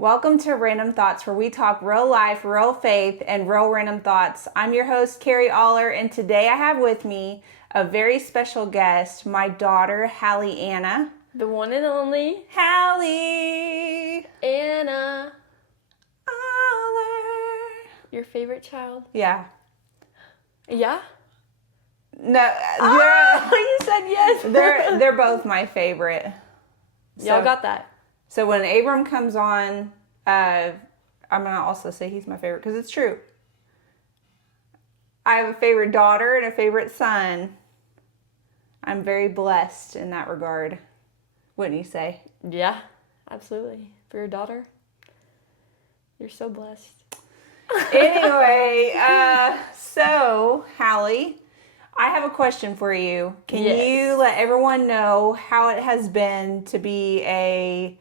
Welcome to Random Thoughts, where we talk real life, real faith, and real random thoughts. I'm your host, Carri, and today I have with me a very special guest, my daughter, Hallie Anna. The one and only Hallie Anna. Aller. Your favorite child? Yeah. Yeah? No, You said yes. they're both my favorite. Y'all got that. So when Abram comes on, I'm going to also say he's my favorite because it's true. I have a favorite daughter and a favorite son. I'm very blessed in that regard. Wouldn't you say? Yeah, absolutely. For your daughter, you're so blessed. Anyway, so Hallie, I have a question for you. Can you let everyone know how it has been to be a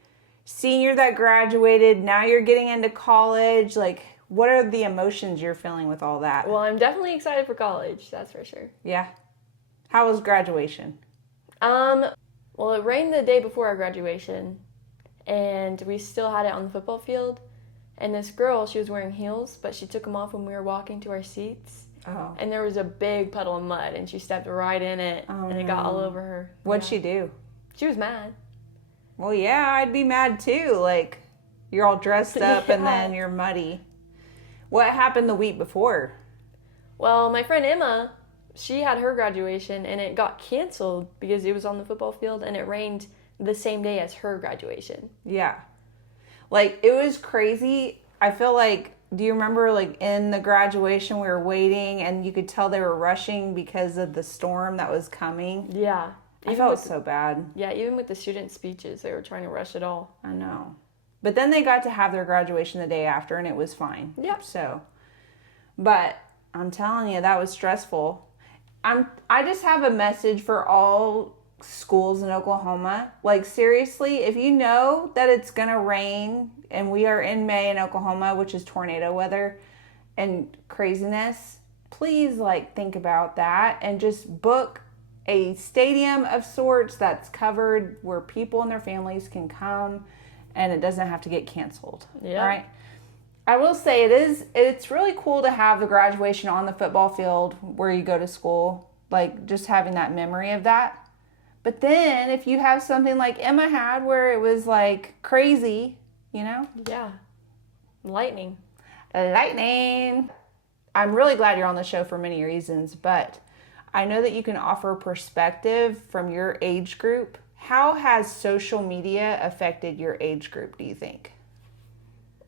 senior that graduated? Now you're getting into college. Like, what are the emotions you're feeling with all that? Well, I'm definitely excited for college. That's for sure. Yeah. How was graduation? Well, it rained the day before our graduation, and we still had it on the football field. And this girl, she was wearing heels, but she took them off when we were walking to our seats. Oh. And there was a big puddle of mud, and she stepped right in it, and it got all over her. What'd she do? She was mad. Well, yeah, I'd be mad too. Like, you're all dressed up and then you're muddy. What happened the week before? Well, my friend Emma, she had her graduation, and it got canceled because it was on the football field, and it rained the same day as her graduation. Yeah. Like, it was crazy. I feel like, do you remember, like, in the graduation, we were waiting, and you could tell they were rushing because of the storm that was coming? Yeah. I felt so bad. Yeah, even with the student speeches, they were trying to rush it all. I know. But then they got to have their graduation the day after, and it was fine. Yep. So, but I'm telling you, that was stressful. I just have a message for all schools in Oklahoma. Like, seriously, if you know that it's going to rain, and we are in May in Oklahoma, which is tornado weather and craziness, please, like, think about that and just book a stadium of sorts that's covered where people and their families can come and it doesn't have to get canceled. Yeah. Right? I will say it's really cool to have the graduation on the football field where you go to school, like just having that memory of that. But then if you have something like Emma had where it was like crazy, you know? Yeah. Lightning. I'm really glad you're on the show for many reasons, but I know that you can offer perspective from your age group. How has social media affected your age group, do you think?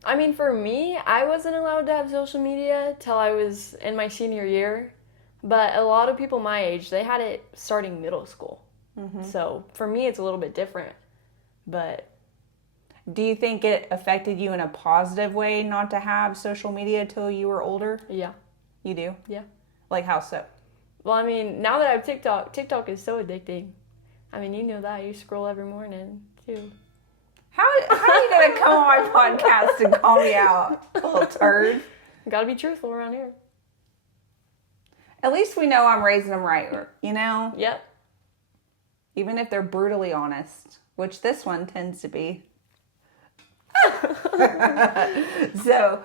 I mean, for me, I wasn't allowed to have social media till I was in my senior year. But a lot of people my age, they had it starting middle school. Mm-hmm. So for me, it's a little bit different. But do you think it affected you in a positive way not to have social media till you were older? Yeah. You do? Yeah. Like how so? Well, I mean, now that I have TikTok is so addicting. I mean, you know that. You scroll every morning, too. How are you going to come on my podcast and call me out, little turd? Gotta be truthful around here. At least we know I'm raising them right, you know? Yep. Even if they're brutally honest, which this one tends to be. So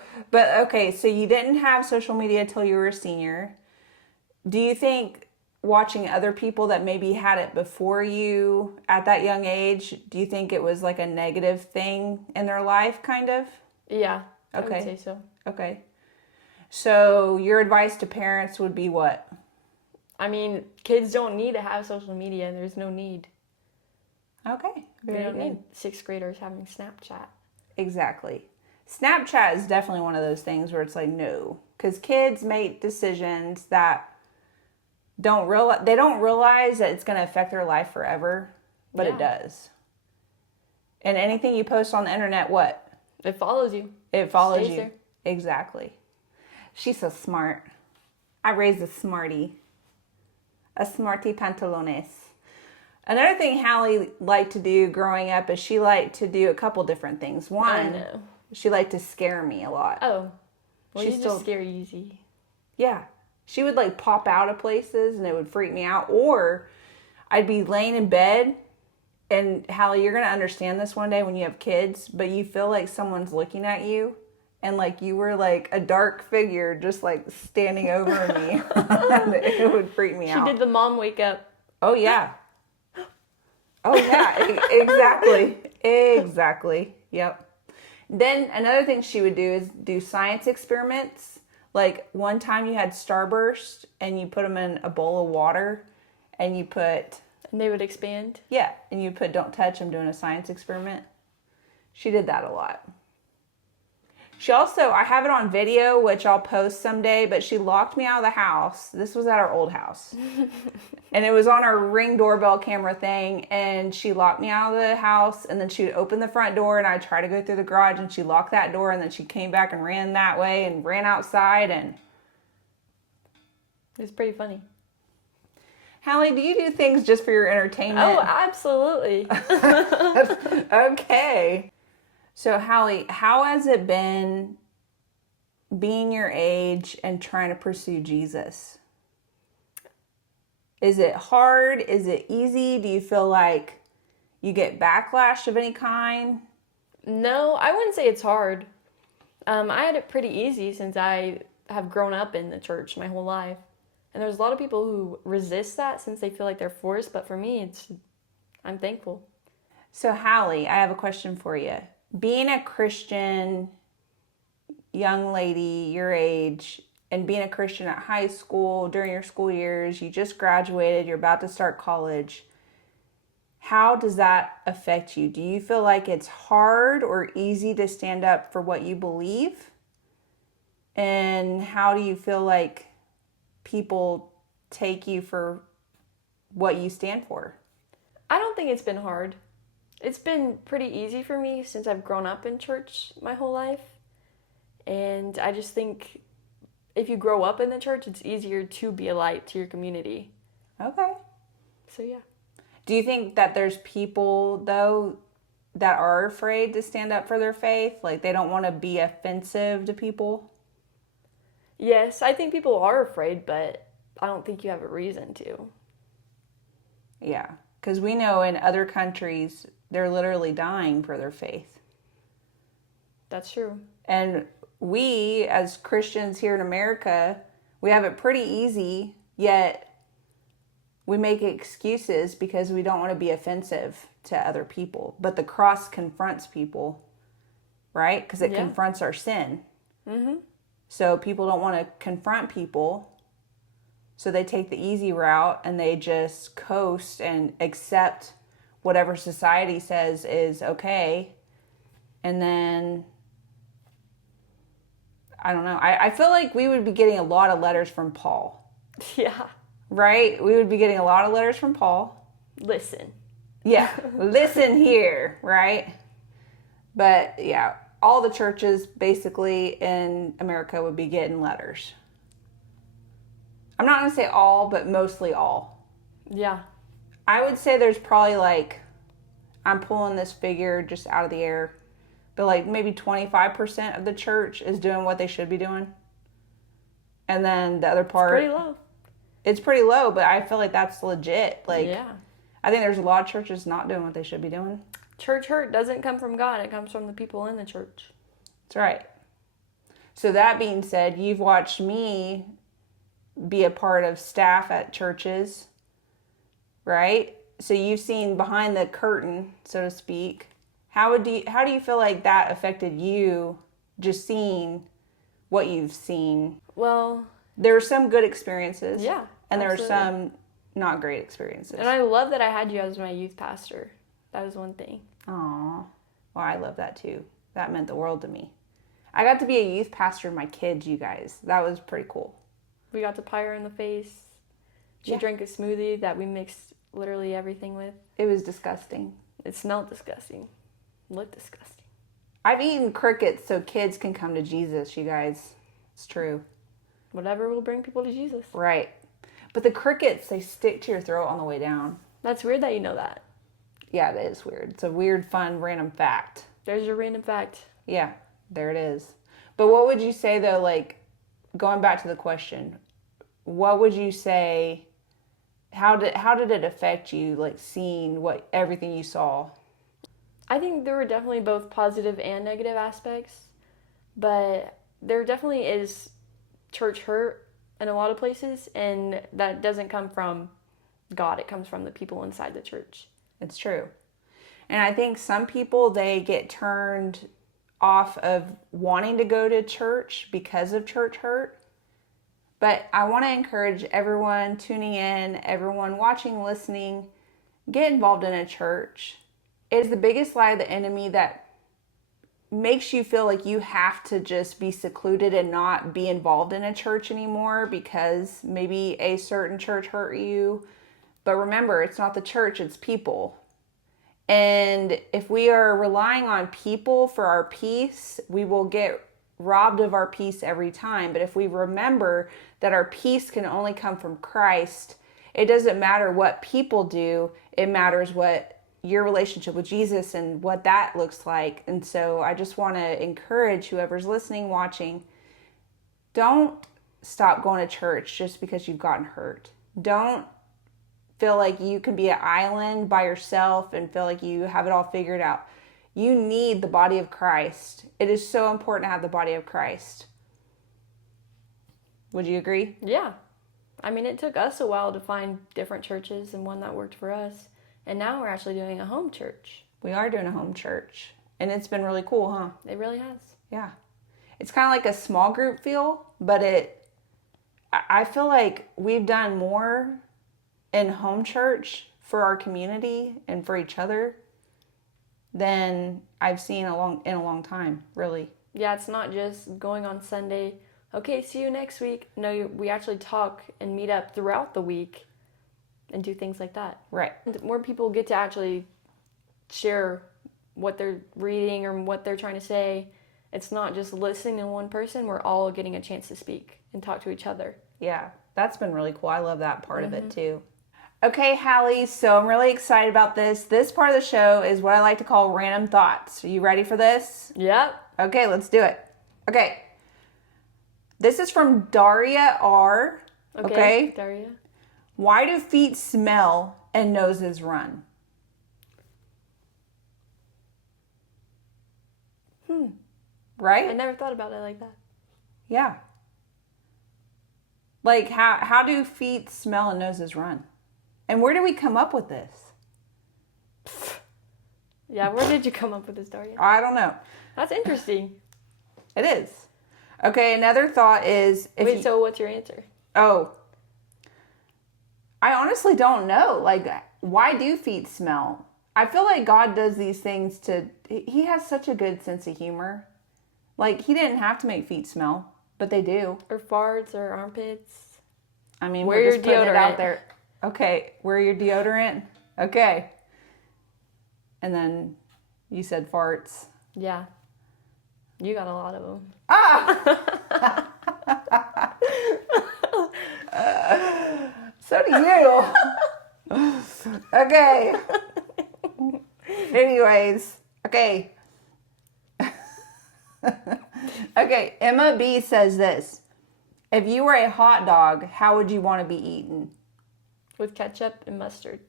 you didn't have social media till you were a senior. Do you think watching other people that maybe had it before you at that young age, do you think it was like a negative thing in their life, kind of? Yeah, okay. I would say so. Okay. So your advice to parents would be what? I mean, kids don't need to have social media. There's no need. Okay. They don't need 6th graders having Snapchat. Exactly. Snapchat is definitely one of those things where it's like, no. Because kids make decisions that they don't realize that it's going to affect their life forever, but it does. And anything you post on the internet, what? It follows you. It follows Stays you. there. Exactly. She's so smart. I raised a smarty. A smarty pantalones. Another thing Hallie liked to do growing up is she liked to do a couple different things. One, she liked to scare me a lot. Oh. Well, you just scare easy. Yeah. She would like pop out of places and it would freak me out. Or I'd be laying in bed And Hallie, you're going to understand this one day when you have kids, but you feel like someone's looking at you and like you were like a dark figure just like standing over me. It would freak me out. She did the mom wake up. Oh, yeah. Oh, yeah. Exactly. Exactly. Yep. Then another thing she would do is do science experiments. Like one time you had Starburst and you put them in a bowl of water and you put... And they would expand? Yeah, and you put don't touch, I'm doing a science experiment. She did that a lot. She also, I have it on video, which I'll post someday, but she locked me out of the house. This was at our old house. And it was on our Ring doorbell camera thing, and she locked me out of the house, and then she would open the front door, and I'd try to go through the garage, and she locked that door, and then she came back and ran that way, and ran outside, and... It's pretty funny. Hallie, do you do things just for your entertainment? Oh, absolutely. Okay. So, Hallie, how has it been being your age and trying to pursue Jesus? Is it hard? Is it easy? Do you feel like you get backlash of any kind? No, I wouldn't say it's hard. I had it pretty easy since I have grown up in the church my whole life. And there's a lot of people who resist that since they feel like they're forced. But for me, I'm thankful. So, Hallie, I have a question for you. Being a Christian young lady your age and being a Christian at high school, during your school years, you just graduated, you're about to start college. How does that affect you? Do you feel like it's hard or easy to stand up for what you believe? And how do you feel like people take you for what you stand for? I don't think it's been hard. It's been pretty easy for me since I've grown up in church my whole life. And I just think if you grow up in the church, it's easier to be a light to your community. Okay. So, yeah. Do you think that there's people, though, that are afraid to stand up for their faith? Like they don't want to be offensive to people? Yes, I think people are afraid, but I don't think you have a reason to. Yeah, because we know in other countries, they're literally dying for their faith. That's true. And we, as Christians here in America, we have it pretty easy, yet we make excuses because we don't want to be offensive to other people. But the cross confronts people, right? Because it confronts our sin. Mm-hmm. So people don't want to confront people. So they take the easy route and they just coast and accept whatever society says is okay. And then, I don't know. I feel like we would be getting a lot of letters from Paul. Yeah. Right? We would be getting a lot of letters from Paul. Listen. Yeah. Listen here, right? But yeah, all the churches basically in America would be getting letters. I'm not going to say all, but mostly all. Yeah. I would say there's probably like, I'm pulling this figure just out of the air, but like maybe 25% of the church is doing what they should be doing. And then the other part. It's pretty low. It's pretty low, but I feel like that's legit. Like, yeah. I think there's a lot of churches not doing what they should be doing. Church hurt doesn't come from God. It comes from the people in the church. That's right. So that being said, you've watched me be a part of staff at churches, right? So you've seen behind the curtain, so to speak. How do you feel like that affected you, just seeing what you've seen? Well, there are some good experiences. Yeah. And there absolutely. are some not great experiences. And I love that I had you as my youth pastor. That was one thing. Aw. Well, I love that too. That meant the world to me. I got to be a youth pastor of my kids, you guys. That was pretty cool. We got to pie her in the face. She Yeah. drank a smoothie that we mixed literally everything with. It was disgusting. It smelled disgusting. Looked disgusting. I've eaten crickets so kids can come to Jesus, you guys. It's true. Whatever will bring people to Jesus. Right. But the crickets, they stick to your throat on the way down. That's weird that you know that. Yeah, that is weird. It's a weird, fun, random fact. There's your random fact. Yeah, there it is. But what would you say, though, like, going back to the question, what would you say How did it affect you, like seeing everything you saw? I think there were definitely both positive and negative aspects, but there definitely is church hurt in a lot of places, and that doesn't come from God. It comes from the people inside the church. It's true. And I think some people, they get turned off of wanting to go to church because of church hurt. But I want to encourage everyone tuning in, everyone watching, listening, get involved in a church. It is the biggest lie of the enemy that makes you feel like you have to just be secluded and not be involved in a church anymore because maybe a certain church hurt you. But remember, it's not the church, it's people. And if we are relying on people for our peace, we will get robbed of our peace every time. But if we remember that our peace can only come from Christ, it doesn't matter what people do. It matters what your relationship with Jesus and what that looks like. And so I just want to encourage whoever's listening, watching, don't stop going to church just because you've gotten hurt. Don't feel like you can be an island by yourself and feel like you have it all figured out. You need the body of Christ. It is so important to have the body of Christ. Would you agree? Yeah. I mean, it took us a while to find different churches and one that worked for us. And now we're actually doing a home church. We are doing a home church. And it's been really cool, huh? It really has. Yeah. It's kind of like a small group feel, but I feel like we've done more in home church for our community and for each other than I've seen in a long time, really. Yeah, it's not just going on Sunday, okay, see you next week. No, we actually talk and meet up throughout the week and do things like that. Right. And more people get to actually share what they're reading or what they're trying to say. It's not just listening to one person. We're all getting a chance to speak and talk to each other. Yeah, that's been really cool. I love that part of it too. Okay, Hallie, so I'm really excited about this. This part of the show is what I like to call random thoughts. Are you ready for this? Yep. Okay, let's do it. Okay. This is from Daria R. Okay. Daria. Why do feet smell and noses run? Right? I never thought about it like that. Yeah. Like, how do feet smell and noses run? And where do we come up with this? Yeah, where did you come up with this, Daria? I don't know. That's interesting. It is. Okay, another thought is... So what's your answer? Oh. I honestly don't know. Like, why do feet smell? I feel like God does these things He has such a good sense of humor. Like, He didn't have to make feet smell, but they do. Or farts or armpits. I mean, wear we're your just putting it out deodorant. there. Okay, wear your deodorant. Okay. And then you said farts. Yeah. You got a lot of them. Ah! So do you. Okay. Anyways. Okay. Okay. Emma B says this. If you were a hot dog, how would you want to be eaten? With ketchup and mustard.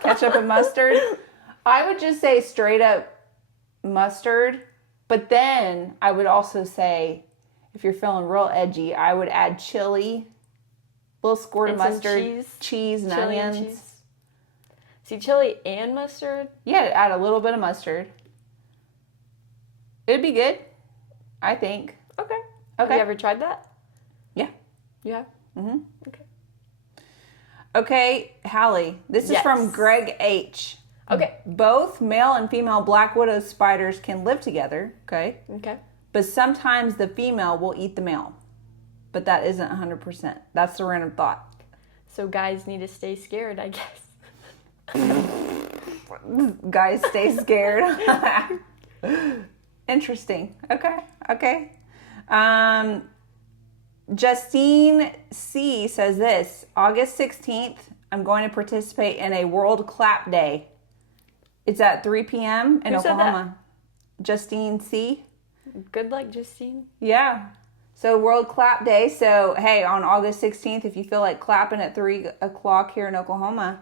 Ketchup and mustard? I would just say straight up mustard. But then I would also say, if you're feeling real edgy, I would add chili, a little squirt of And some mustard, cheese and chili onions. and cheese. See, chili and mustard? Yeah, add a little bit of mustard. It'd be good, I think. Okay. Okay. Have you ever tried that? Yeah. You have? Mm-hmm. Okay. Okay, Hallie. This is Yes. from Greg H. Okay. Both male and female black widow spiders can live together, okay? Okay. But sometimes the female will eat the male. But that isn't 100%. That's the random thought. So guys need to stay scared, I guess. Guys, stay scared. Interesting. Okay. Justine C says this. August 16th, I'm going to participate in a World Clap Day. It's at 3 p.m. in Who said Oklahoma. Justine C. Good luck, Justine. Yeah. So World Clap Day. So, hey, on August 16th, if you feel like clapping at 3 o'clock here in Oklahoma,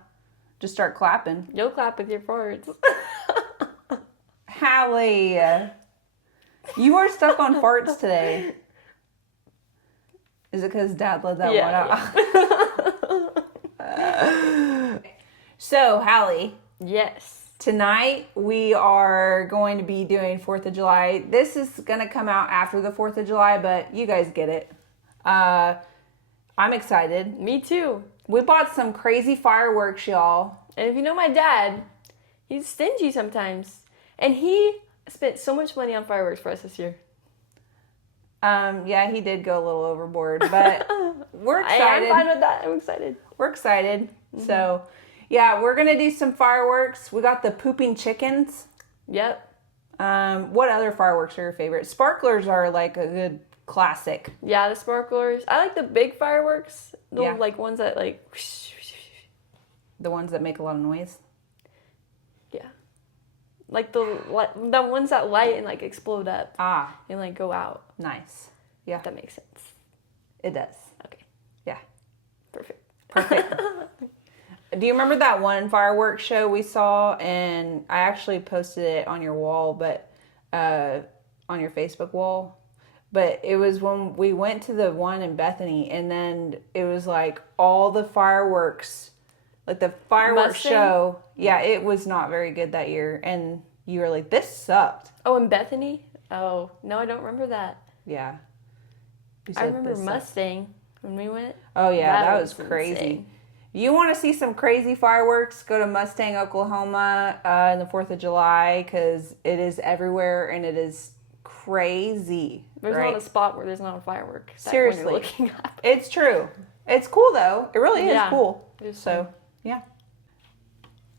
just start clapping. You'll clap with your farts. Hallie, you are stuck on farts today. Is it because Dad let that one out? So, Hallie. Yes. Tonight, we are going to be doing 4th of July. This is going to come out after the 4th of July, but you guys get it. I'm excited. Me too. We bought some crazy fireworks, y'all. And if you know my dad, he's stingy sometimes. And he spent so much money on fireworks for us this year. Yeah, he did go a little overboard, but we're excited. I'm fine with that. I'm excited. We're excited. Mm-hmm. So, yeah, we're going to do some fireworks. We got the pooping chickens. Yep. What other fireworks are your favorite? Sparklers are like a good classic. Yeah, the sparklers. I like the big fireworks. The like ones that like... The ones that make a lot of noise? Yeah. Like the ones that light and like explode up. Ah. And like go out. Nice. Yeah. That makes sense. It does. Okay. Yeah. Perfect. Do you remember that one fireworks show we saw? And I actually posted it on your wall, but on your Facebook wall. But it was when we went to the one in Bethany, and then it was like all the fireworks, like the fireworks show. Yeah, it was not very good that year. And you were like, this sucked. Oh, in Bethany? Oh, no, I don't remember that. Yeah. I remember Mustang when we went. Oh, yeah, that was crazy. Insane. You want to see some crazy fireworks? Go to Mustang, Oklahoma in the 4th of July, because it is everywhere and it is crazy. There's not a spot where there's not a firework. Seriously. When you're looking at. It's true. It's cool, though. It really is cool. So, yeah.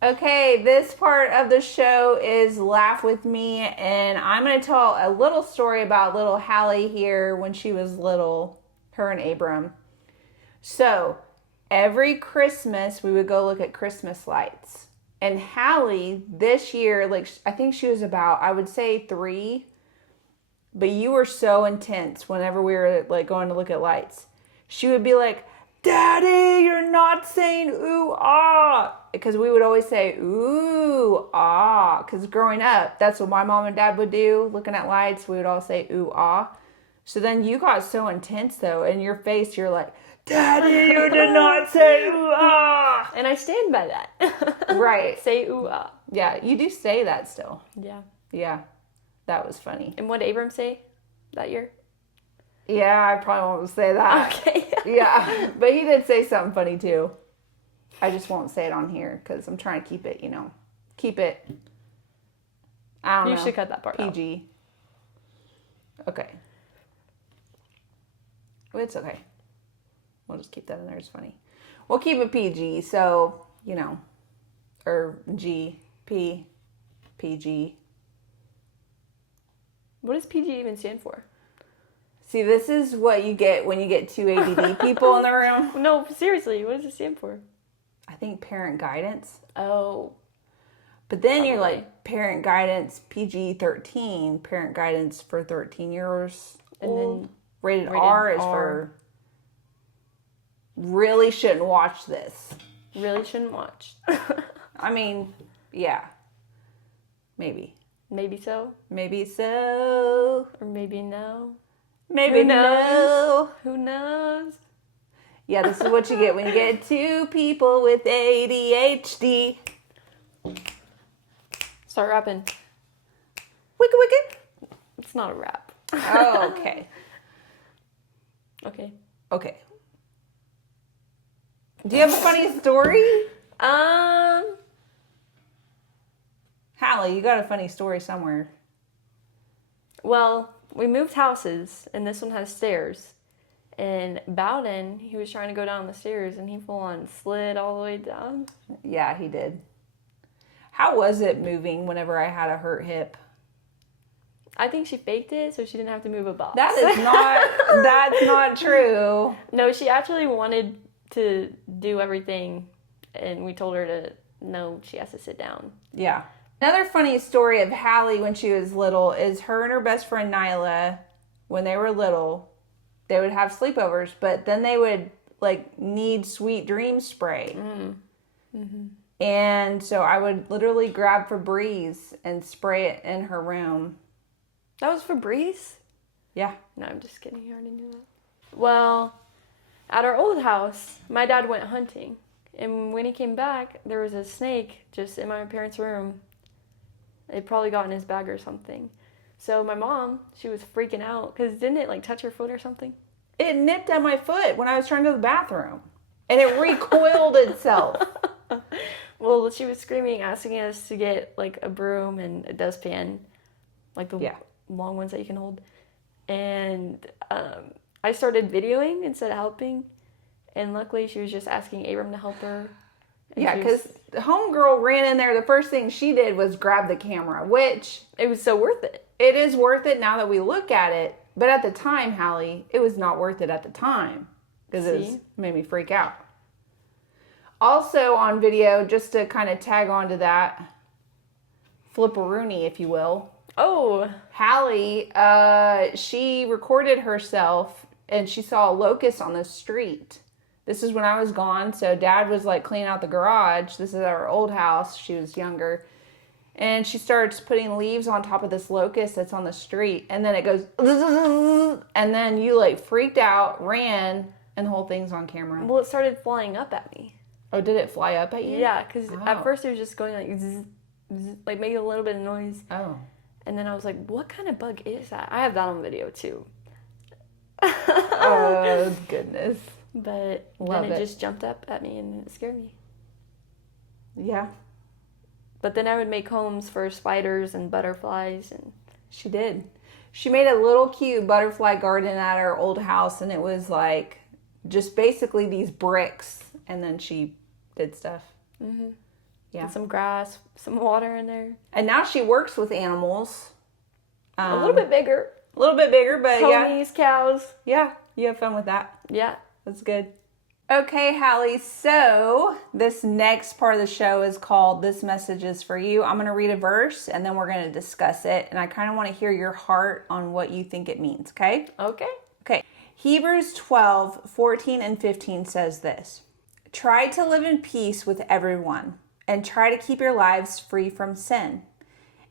Okay, this part of the show is Laugh With Me, and I'm going to tell a little story about little Hallie here when she was little, her and Abram. So, every Christmas, we would go look at Christmas lights. And Hallie, this year, like, I think she was about, I would say 3, but you were so intense whenever we were, like, going to look at lights. She would be like, Daddy, you're not saying ooh, ah. Because we would always say ooh, ah. Because growing up, that's what my mom and dad would do. Looking at lights, we would all say ooh, ah. So then you got so intense, though. In your face, you're like, Daddy, you did not say ooh, ah. And I stand by that. Right. Say ooh, ah. Yeah, you do say that still. Yeah. Yeah. That was funny. And what did Abram say that year? Yeah, I probably won't say that. Okay. Yeah, but he did say something funny too. I just won't say it on here because I'm trying to keep it, keep it. I don't know. You should cut that part out. PG. Okay. It's okay. We'll just keep that in there. It's funny. We'll keep it PG. So, or PG. What does PG even stand for? See, this is what you get when you get 2 ADD people in the room. No, seriously, what does it stand for? I think parent guidance. Oh. But then you're like, parent guidance PG-13, parent guidance for 13 years and old. Then rated R is for really shouldn't watch this. Really shouldn't watch. I mean, yeah. Maybe. Maybe so. Maybe so. Or maybe no. Maybe no. Who knows? Yeah, this is what you get when you get 2 people with ADHD. Start rapping. Wicked, wicked. It's not a rap. Oh, okay. Okay. Okay. Do you have a funny story? Hallie, you got a funny story somewhere. Well, we moved houses, and this one has stairs. And Bowden, he was trying to go down the stairs, and he full on slid all the way down. Yeah, he did. How was it moving whenever I had a hurt hip? I think she faked it so she didn't have to move a box. That's not true. No, she actually wanted to do everything, and we told her no, she has to sit down. Yeah. Another funny story of Hallie when she was little is her and her best friend Nyla, when they were little, they would have sleepovers, but then they would like need Sweet Dream spray. And so I would literally grab Febreze and spray it in her room. That was Febreze? Yeah. No, I'm just kidding. You already knew that. Well, at our old house, my dad went hunting. And when he came back, there was a snake just in my parents' room. It probably got in his bag or something. So my mom, she was freaking out because didn't it like touch her foot or something? It nipped at my foot when I was trying to go to the bathroom. And it recoiled itself. Well, she was screaming, asking us to get like a broom and a dustpan, like the long ones that you can hold. And I started videoing instead of helping. And luckily, she was just asking Abram to help her. And yeah, because the homegirl ran in there. The first thing she did was grab the camera, which... It was so worth it. It is worth it now that we look at it. But at the time, Hallie, it was not worth it at the time. Because it made me freak out. Also on video, just to kind of tag on to that, flipperoonie, if you will. Oh. Hallie, she recorded herself and she saw a locust on the street. This is when I was gone, so Dad was like cleaning out the garage. This is our old house. She was younger. And she starts putting leaves on top of this locust that's on the street. And then it goes, and then you like freaked out, ran, and the whole thing's on camera. Well, it started flying up at me. Oh, did it fly up at you? Yeah, because at first it was just going like, zzz, zzz, like making a little bit of noise. Oh. And then I was like, what kind of bug is that? I have that on video too. Oh, goodness. But Love then it it just jumped up at me and it scared me. Yeah. But then I would make homes for spiders and butterflies. And she did. She made a little cute butterfly garden at our old house, and it was like just basically these bricks, and then she did stuff. Mm-hmm. Yeah. And some grass, some water in there. And now she works with animals. A little bit bigger. A little bit bigger, but Ponies, cows. Yeah, you have fun with that. Yeah. That's good. Okay, Hallie, so this next part of the show is called This Message is for You. I'm going to read a verse, and then we're going to discuss it, and I kind of want to hear your heart on what you think it means, okay? Okay. Okay. Hebrews 12:14 and 15 says this. Try to live in peace with everyone, and try to keep your lives free from sin.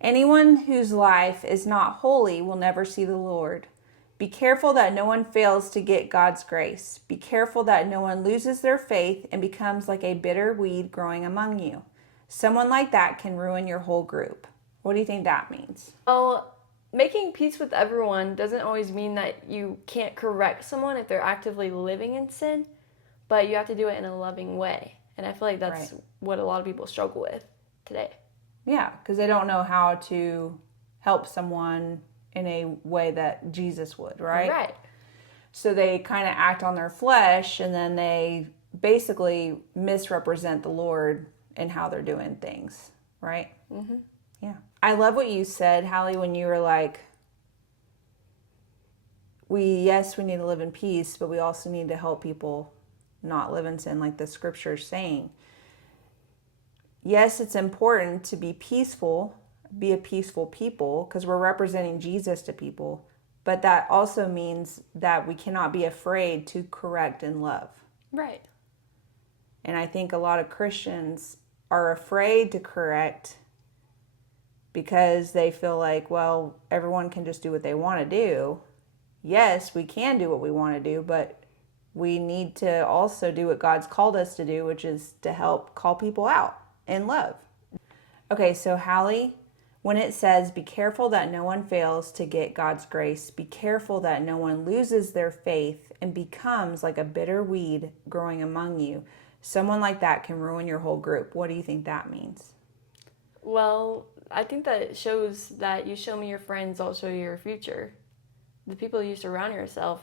Anyone whose life is not holy will never see the Lord. Be careful that no one fails to get God's grace. Be careful that no one loses their faith and becomes like a bitter weed growing among you. Someone like that can ruin your whole group. What do you think that means? Well, making peace with everyone doesn't always mean that you can't correct someone if they're actively living in sin, but you have to do it in a loving way. And I feel like that's what a lot of people struggle with today. Yeah, because they don't know how to help someone in a way that Jesus would, right? Right. So they kind of act on their flesh, and then they basically misrepresent the Lord in how they're doing things, right? Mm-hmm. Yeah. I love what you said, Hallie, when you were like, we need to live in peace, but we also need to help people not live in sin, like the scripture's saying. Yes, it's important to be peaceful, be a peaceful people, because we're representing Jesus to people. But that also means that we cannot be afraid to correct and love. Right. And I think a lot of Christians are afraid to correct because they feel like, well, everyone can just do what they want to do. Yes, we can do what we want to do, but we need to also do what God's called us to do, which is to help call people out in love. Okay, so Hallie, when it says, be careful that no one fails to get God's grace, be careful that no one loses their faith and becomes like a bitter weed growing among you. Someone like that can ruin your whole group. What do you think that means? Well, I think that it shows that you show me your friends, I'll show you your future. The people you surround yourself,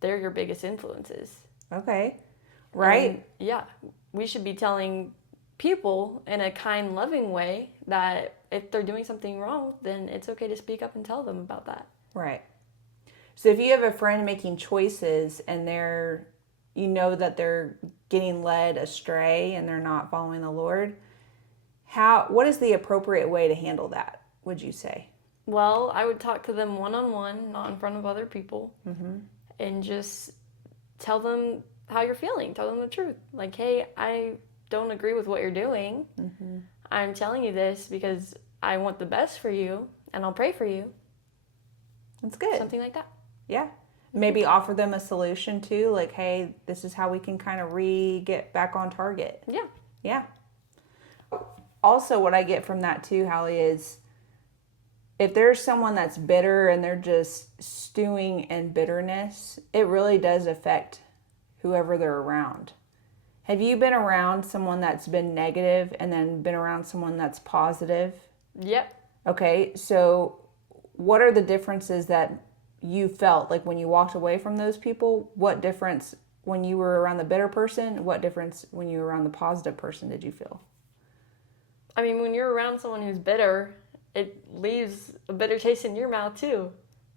they're your biggest influences. Okay. Right. And yeah. We should be telling people in a kind, loving way that if they're doing something wrong, then it's okay to speak up and tell them about that. Right. So if you have a friend making choices and you know that they're getting led astray and they're not following the Lord, what is the appropriate way to handle that, would you say? Well, I would talk to them one-on-one, not in front of other people. Mm-hmm. and just tell them how you're feeling. Tell them the truth. Like, hey, I don't agree with what you're doing. Mm-hmm. I'm telling you this because I want the best for you, and I'll pray for you. That's good. Something like that. Yeah. Maybe offer them a solution too. Like, hey, this is how we can kind of get back on target. Yeah. Yeah. Also, what I get from that too, Hallie, is if there's someone that's bitter and they're just stewing in bitterness, it really does affect whoever they're around. Have you been around someone that's been negative and then been around someone that's positive? Yep. Okay, so what are the differences that you felt like when you walked away from those people? What difference when you were around the bitter person? What difference when you were around the positive person did you feel? I mean, when you're around someone who's bitter, it leaves a bitter taste in your mouth too.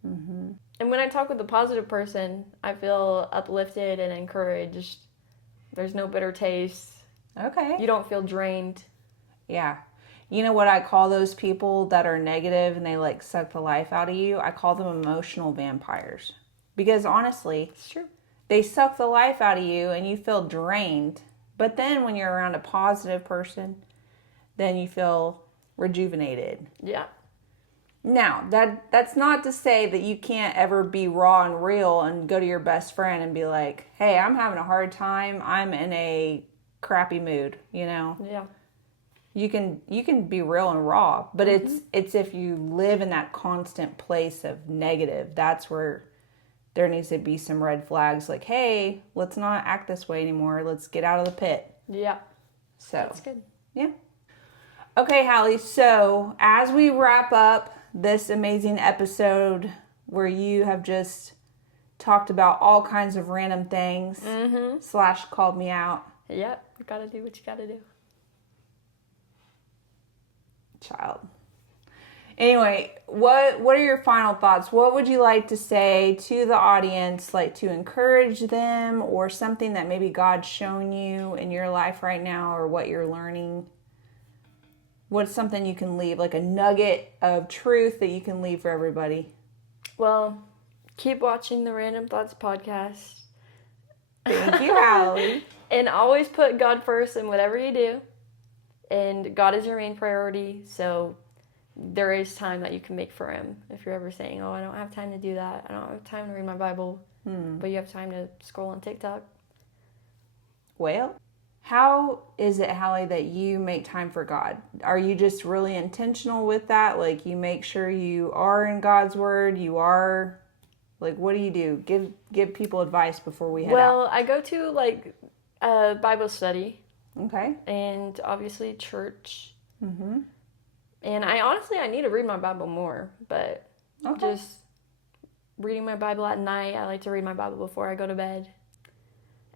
Mm-hmm. And when I talk with the positive person, I feel uplifted and encouraged. There's no bitter taste. Okay. You don't feel drained. Yeah. You know what I call those people that are negative and they like suck the life out of you? I call them emotional vampires. Because honestly, It's true. They suck the life out of you and you feel drained. But then when you're around a positive person, then you feel rejuvenated. Yeah. Now, that's not to say that you can't ever be raw and real and go to your best friend and be like, hey, I'm having a hard time. I'm in a crappy mood, you know? Yeah. You can be real and raw, but it's if you live in that constant place of negative, that's where there needs to be some red flags like, hey, let's not act this way anymore. Let's get out of the pit. Yeah. So That's good. Yeah. Okay, Hallie, so as we wrap up this amazing episode where you have just talked about all kinds of random things / called me out. Yep. You gotta do what you gotta do. Child. Anyway, what are your final thoughts? What would you like to say to the audience, like to encourage them, or something that maybe God's shown you in your life right now, or what you're learning? What's something you can leave, like a nugget of truth that you can leave for everybody? Well, keep watching the Random Thoughts podcast. Thank you, Hallie. And always put God first in whatever you do. And God is your main priority, so there is time that you can make for Him. If you're ever saying, oh, I don't have time to do that. I don't have time to read my Bible. But you have time to scroll on TikTok. Well, how is it, Hallie, that you make time for God? Are you just really intentional with that? Like you make sure you are in God's Word? You are, like, what do you do? Give people advice before we head out. Well, I go to like a Bible study. Okay. And obviously church. Mm-hmm. And I need to read my Bible more, but just reading my Bible at night. I like to read my Bible before I go to bed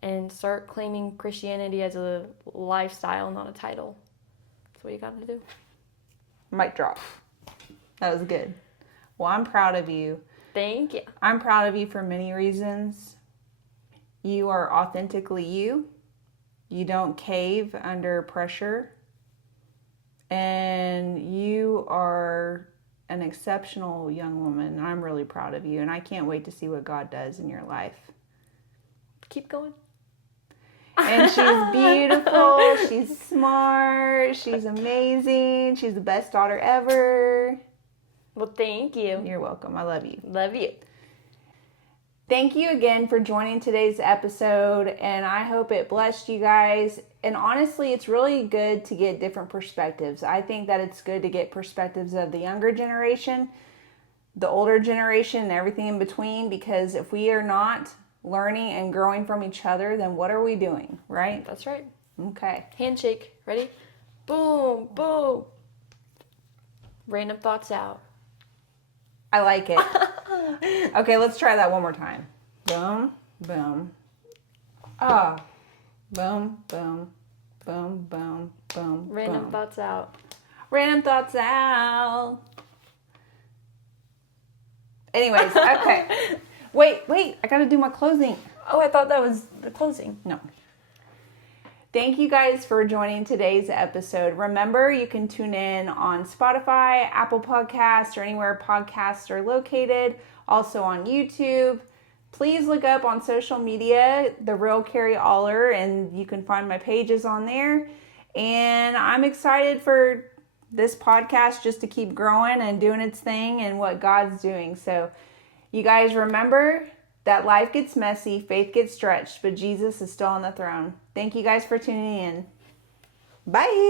and start claiming Christianity as a lifestyle, not a title. That's what you got to do. Mic drop. That was good. Well, I'm proud of you. Thank you. I'm proud of you for many reasons. You are authentically you. You don't cave under pressure. And you are an exceptional young woman. I'm really proud of you. And I can't wait to see what God does in your life. Keep going. And she's beautiful. She's smart. She's amazing. She's the best daughter ever. Well, thank you. You're welcome. I love you. Love you. Thank you again for joining today's episode, and I hope it blessed you guys. And honestly, it's really good to get different perspectives. I think that it's good to get perspectives of the younger generation, the older generation, and everything in between, because if we are not learning and growing from each other, then what are we doing, right? That's right. Okay. Handshake. Ready? Boom, boom. Random thoughts out. I like it. Okay, let's try that one more time. Boom, boom. Ah. Boom, boom, boom, boom, boom. Random boom. thoughts out. Random thoughts out. Anyways, okay. Wait. I gotta do my closing. Oh, I thought that was the closing. No. Thank you guys for joining today's episode. Remember, you can tune in on Spotify, Apple Podcasts, or anywhere podcasts are located. Also on YouTube. please look up on social media, The Real Carri Aller, and you can find my pages on there. And I'm excited for this podcast just to keep growing and doing its thing and what God's doing. So you guys remember that life gets messy, faith gets stretched, but Jesus is still on the throne. Thank you guys for tuning in. Bye.